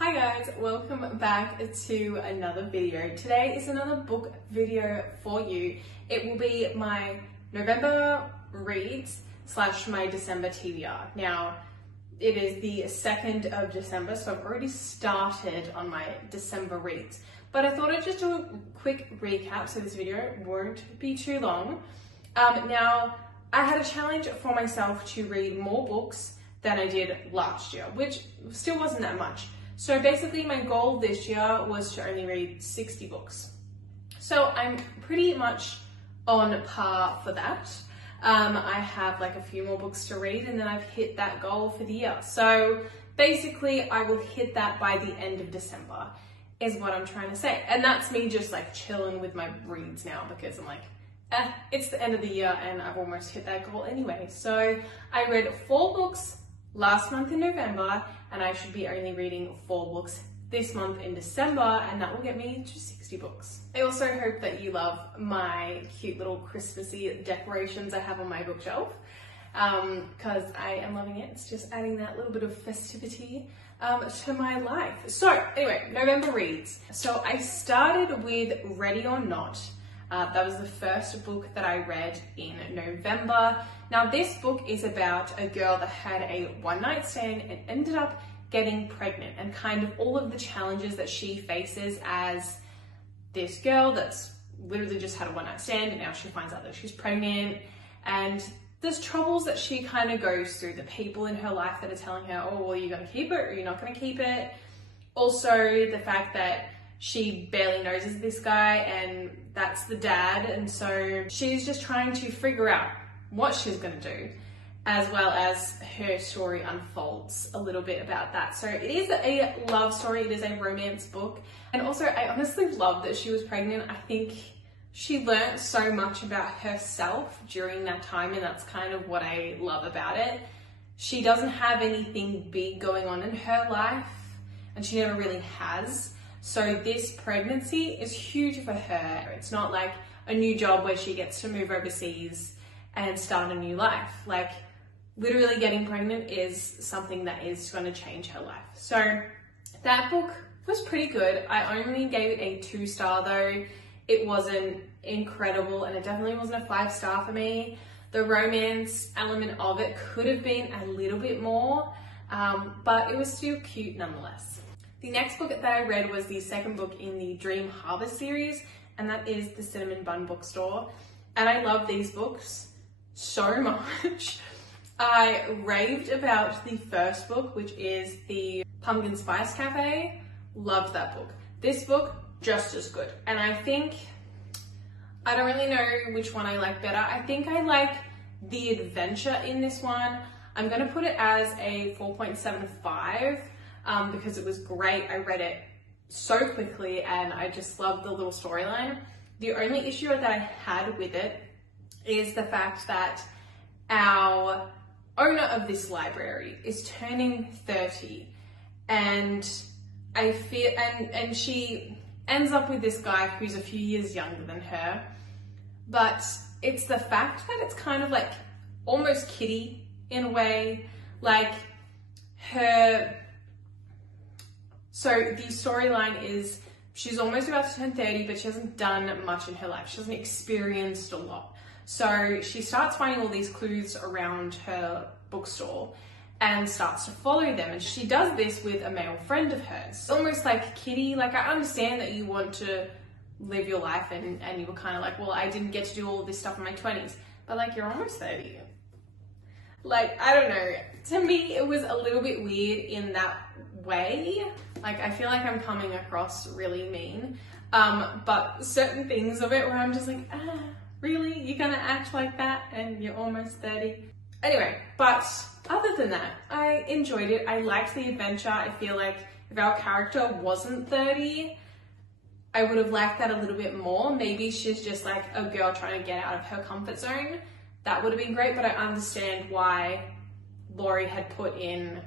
Hi guys, welcome back to another video. Today is another book video for you. It will be my November reads / my December TBR. Now, it is the 2nd of December, so I've already started on my December reads. But I thought I'd just do a quick recap so this video won't be too long. Now, I had a challenge for myself to read more books than I did last year, which still wasn't that much. So basically my goal this year was to only read 60 books. So I'm pretty much on par for that. I have like a few more books to read and then I've hit that goal for the year. So basically I will hit that by the end of December is what I'm trying to say. And that's me just like chilling with my reads now because I'm like, it's the end of the year and I've almost hit that goal anyway. So I read 4 books last month in November, and I should be only reading 4 books this month in December, and that will get me to 60 books. I also hope that you love my cute little Christmassy decorations I have on my bookshelf, because I am loving it. It's just adding that little bit of festivity to my life. So anyway, November reads. So I started with Ready or Not. That was the first book that I read in November. Now this book is about a girl that had a one-night stand and ended up getting pregnant and kind of all of the challenges that she faces as this girl that's literally just had a one-night stand and now she finds out that she's pregnant, and there's troubles that she kind of goes through, the people in her life that are telling her, oh, well, you're gonna keep it or you're not gonna keep it. Also the fact that she barely knows this guy and that's the dad, and so she's just trying to figure out what she's going to do, as well as her story unfolds a little bit about that. So it is a love story, it is a romance book, and also I honestly love that she was pregnant. I think she learnt so much about herself during that time, and that's kind of what I love about it. She doesn't have anything big going on in her life, and she never really has. So this pregnancy is huge for her. It's not like a new job where she gets to move overseas and start a new life. Like literally getting pregnant is something that is going to change her life. So that book was pretty good. I only gave it a 2-star though. It wasn't incredible and it definitely wasn't a 5-star for me. The romance element of it could have been a little bit more, but it was still cute nonetheless. The next book that I read was the second book in the Dream Harbour series, and that is The Cinnamon Bun Bookstore. And I love these books so much. I raved about the first book, which is the Pumpkin Spice Cafe. Loved that book. This book, just as good. And I think, I don't really know which one I like better. I think I like the adventure in this one. I'm going to put it as a 4.75. Because it was great. I read it so quickly and I just loved the little storyline. The only issue that I had with it is the fact that our owner of this library is turning 30, and I feel, and she ends up with this guy who's a few years younger than her, but it's the fact that it's kind of like almost kiddie in a way, like her. So the storyline is she's almost about to turn 30, but she hasn't done much in her life. She hasn't experienced a lot. So she starts finding all these clues around her bookstore and starts to follow them. And she does this with a male friend of hers. Almost like Kitty, like I understand that you want to live your life and you were kind of like, well, I didn't get to do all of this stuff in my 20s, but like you're almost 30. Like, I don't know. To me, it was a little bit weird in that way. Like, I feel like I'm coming across really mean. But certain things of it where I'm just like, really? You're gonna act like that and you're almost 30? Anyway, but other than that, I enjoyed it. I liked the adventure. I feel like if our character wasn't 30, I would have liked that a little bit more. Maybe she's just like a girl trying to get out of her comfort zone. That would have been great, but I understand why Laurie had put in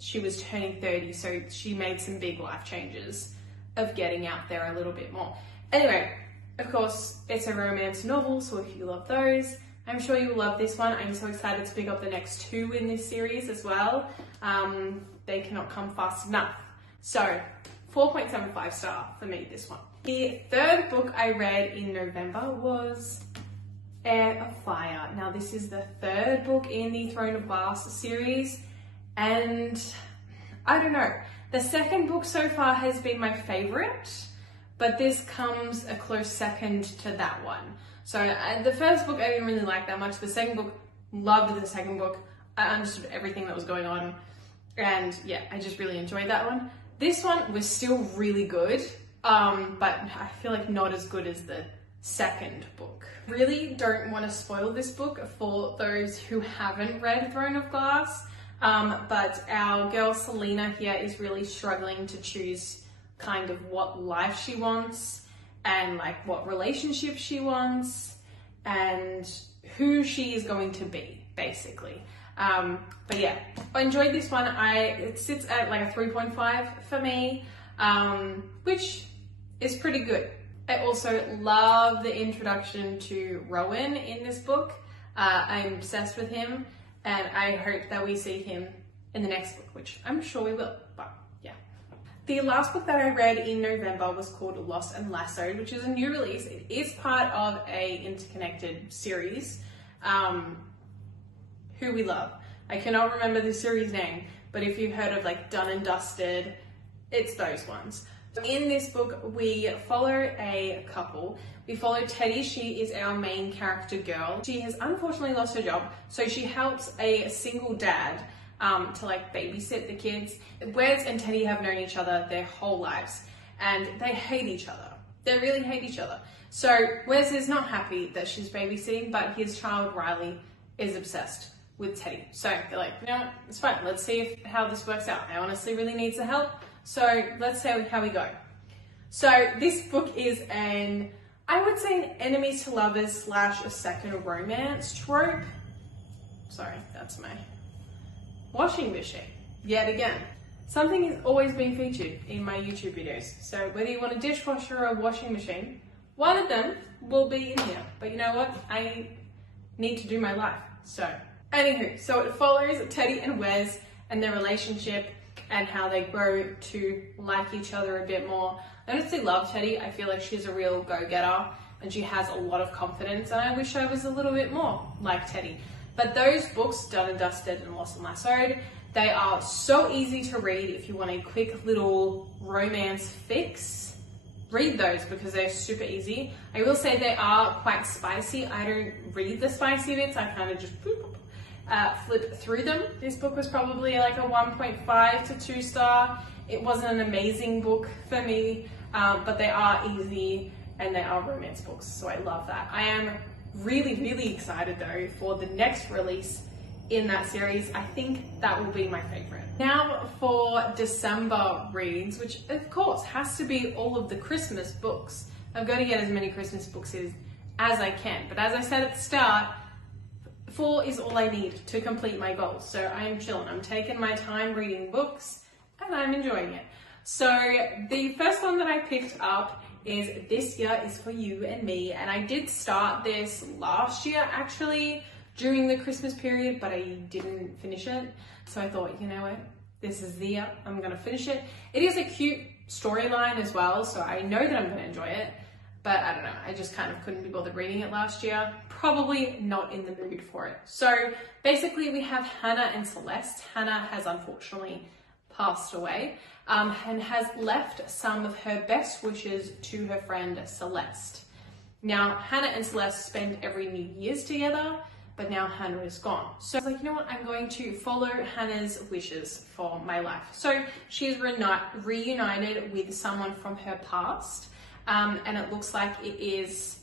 she was turning 30, so she made some big life changes of getting out there a little bit more. Anyway, of course, it's a romance novel, so if you love those, I'm sure you will love this one. I'm so excited to pick up the next 2 in this series as well. They cannot come fast enough. So 4.75 star for me, this one. The third book I read in November was Heir of Fire. Now this is the third book in the Throne of Glass series, and I don't know, the second book so far has been my favorite, but this comes a close second to that one. So the first book I didn't really like that much. The second book, loved the second book. I understood everything that was going on, and yeah, I just really enjoyed that one. This one was still really good, but I feel like not as good as the second book. Really don't want to spoil this book for those who haven't read Throne of Glass, but our girl Selena here is really struggling to choose kind of what life she wants and like what relationship she wants and who she is going to be, basically. But yeah, I enjoyed this one. It sits at like a 3.5 for me, which is pretty good. I also love the introduction to Rowan in this book. I'm obsessed with him, and I hope that we see him in the next book, which I'm sure we will, but yeah. The last book that I read in November was called Lost and Lassoed, which is a new release. It is part of a interconnected series, who we love. I cannot remember the series name, but if you've heard of like Done and Dusted, it's those ones. In this book, we follow a couple. We follow Teddy. She is our main character girl. She has unfortunately lost her job, so she helps a single dad to like babysit the kids. Wes and Teddy have known each other their whole lives, and they hate each other. They really hate each other. So Wes is not happy that she's babysitting, but his child Riley is obsessed with Teddy. So they're like, you know what, it's fine. Let's see how this works out. I honestly really need the help. So let's see how we go. So this book is I would say an enemies to lovers / a second romance trope. Sorry, that's my washing machine. Yet again, something is always being featured in my YouTube videos. So whether you want a dishwasher or a washing machine, one of them will be in here. But you know what? I need to do my life. So anywho, so it follows Teddy and Wes and their relationship and how they grow to like each other a bit more. I honestly love Teddy. I feel like she's a real go-getter and she has a lot of confidence, and I wish I was a little bit more like Teddy. But those books, Done and Dusted and Lost and Lassoed, they are so easy to read if you want a quick little romance fix. Read those because they're super easy. I will say they are quite spicy. I don't read the spicy bits. I kind of just flip through them. This book was probably like a 1.5 to 2 star. It wasn't an amazing book for me, but they are easy and they are romance books, so I love that. I am really, really excited though for the next release in that series. I think that will be my favorite. Now for December reads, which of course has to be all of the Christmas books. I'm going to get as many Christmas books as I can, but as I said at the start, 4 is all I need to complete my goals. So I am chilling. I'm taking my time reading books and I'm enjoying it. So the first one that I picked up is This Year Is For You and Me. And I did start this last year actually during the Christmas period, but I didn't finish it. So I thought, you know what? This is the year. I'm going to finish it. It is a cute storyline as well, so I know that I'm going to enjoy it. But I don't know, I just kind of couldn't be bothered reading it last year. Probably not in the mood for it. So basically we have Hannah and Celeste. Hannah has unfortunately passed away and has left some of her best wishes to her friend Celeste. Now Hannah and Celeste spend every New Year's together, but now Hannah is gone. So I was like, you know what, I'm going to follow Hannah's wishes for my life. So she is reunited with someone from her past. And it looks like it is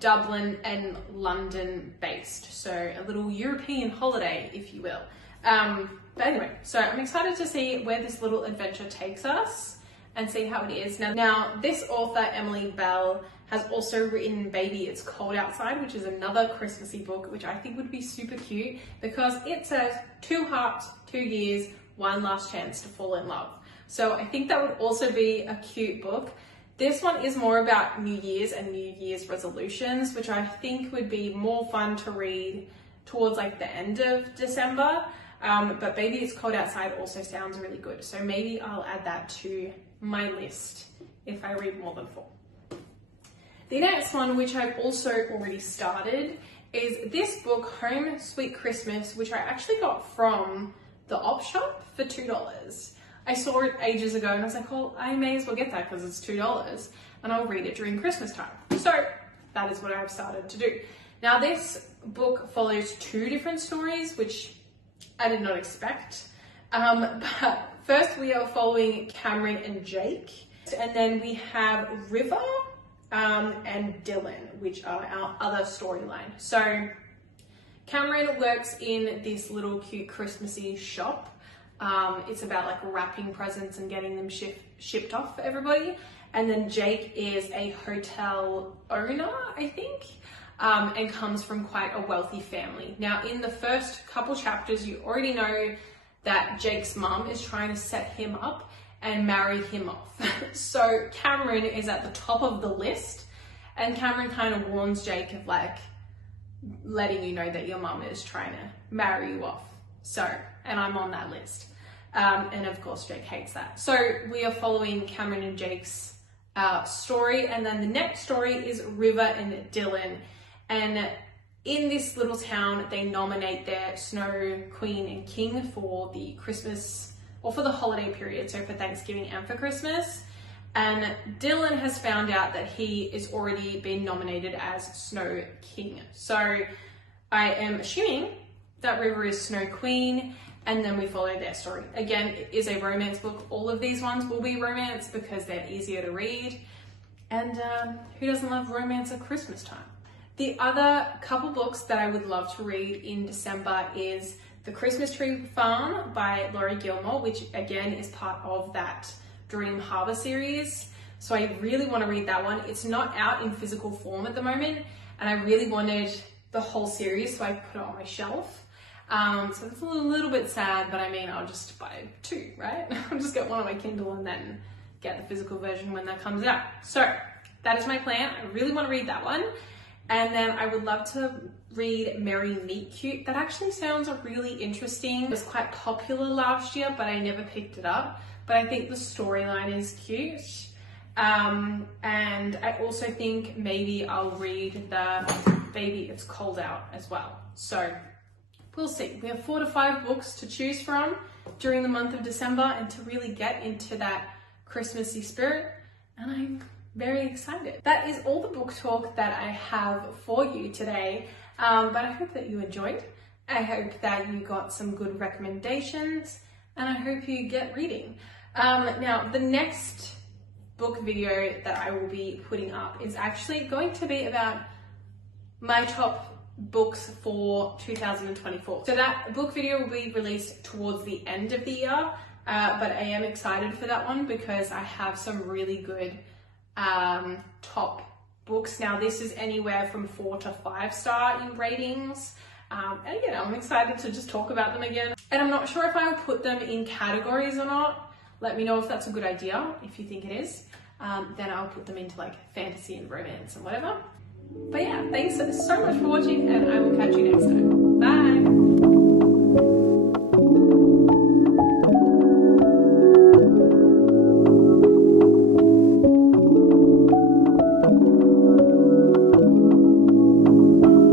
Dublin and London based, so a little European holiday, if you will. But anyway, so I'm excited to see where this little adventure takes us and see how it is. Now this author, Emily Bell, has also written Baby It's Cold Outside, which is another Christmassy book, which I think would be super cute because it says 2 hearts, 2 years, 1 last chance to fall in love. So I think that would also be a cute book. This one is more about New Year's and New Year's resolutions, which I think would be more fun to read towards like the end of December. But Baby It's Cold Outside also sounds really good. So maybe I'll add that to my list if I read more than 4. The next one, which I've also already started, is this book, Home Sweet Christmas, which I actually got from the op shop for $2. I saw it ages ago and I was like, well, I may as well get that because it's $2 and I'll read it during Christmas time. So that is what I've started to do. Now this book follows 2 different stories, which I did not expect. But first we are following Cameron and Jake, and then we have River and Dylan, which are our other storyline. So Cameron works in this little cute Christmassy shop. It's about like wrapping presents and getting them shipped off for everybody. And then Jake is a hotel owner, I think, and comes from quite a wealthy family. Now, in the first couple chapters, you already know that Jake's mum is trying to set him up and marry him off. So Cameron is at the top of the list, and Cameron kind of warns Jake of like letting you know that your mum is trying to marry you off. So, and I'm on that list. And of course Jake hates that. So we are following Cameron and Jake's story, and then the next story is River and Dylan. And in this little town, they nominate their Snow Queen and King for the Christmas, or for the holiday period, so for Thanksgiving and for Christmas. And Dylan has found out that he is already been nominated as Snow King. So I am assuming that River is Snow Queen, and then we follow their story. Again, it is a romance book. All of these ones will be romance because they're easier to read. And who doesn't love romance at Christmas time? The other couple books that I would love to read in December is The Christmas Tree Farm by Laurie Gilmore, which again is part of that Dream Harbor series. So I really want to read that one. It's not out in physical form at the moment, and I really wanted the whole series, so I put it on my shelf. So it's a little bit sad, but I mean, I'll just buy 2, right? I'll just get one on my Kindle and then get the physical version when that comes out. So that is my plan. I really want to read that one. And then I would love to read Merry Meet Cute. That actually sounds really interesting. It was quite popular last year, but I never picked it up. But I think the storyline is cute. And I also think maybe I'll read the Baby It's Cold Out as well. So we'll see. We have 4 to 5 books to choose from during the month of December and to really get into that Christmassy spirit. And I'm very excited. That is all the book talk that I have for you today, but I hope that you enjoyed. I hope that you got some good recommendations, and I hope you get reading. Now, the next book video that I will be putting up is actually going to be about my top books for 2024. So that book video will be released towards the end of the year, but I am excited for that one because I have some really good top books. Now this is anywhere from 4 to 5 star in ratings, and again, I'm excited to just talk about them again, and I'm not sure if I'll put them in categories or not. Let me know if that's a good idea. If you think it is, then I'll put them into like fantasy and romance and whatever. But yeah, thanks so much for watching, and I will catch you next time.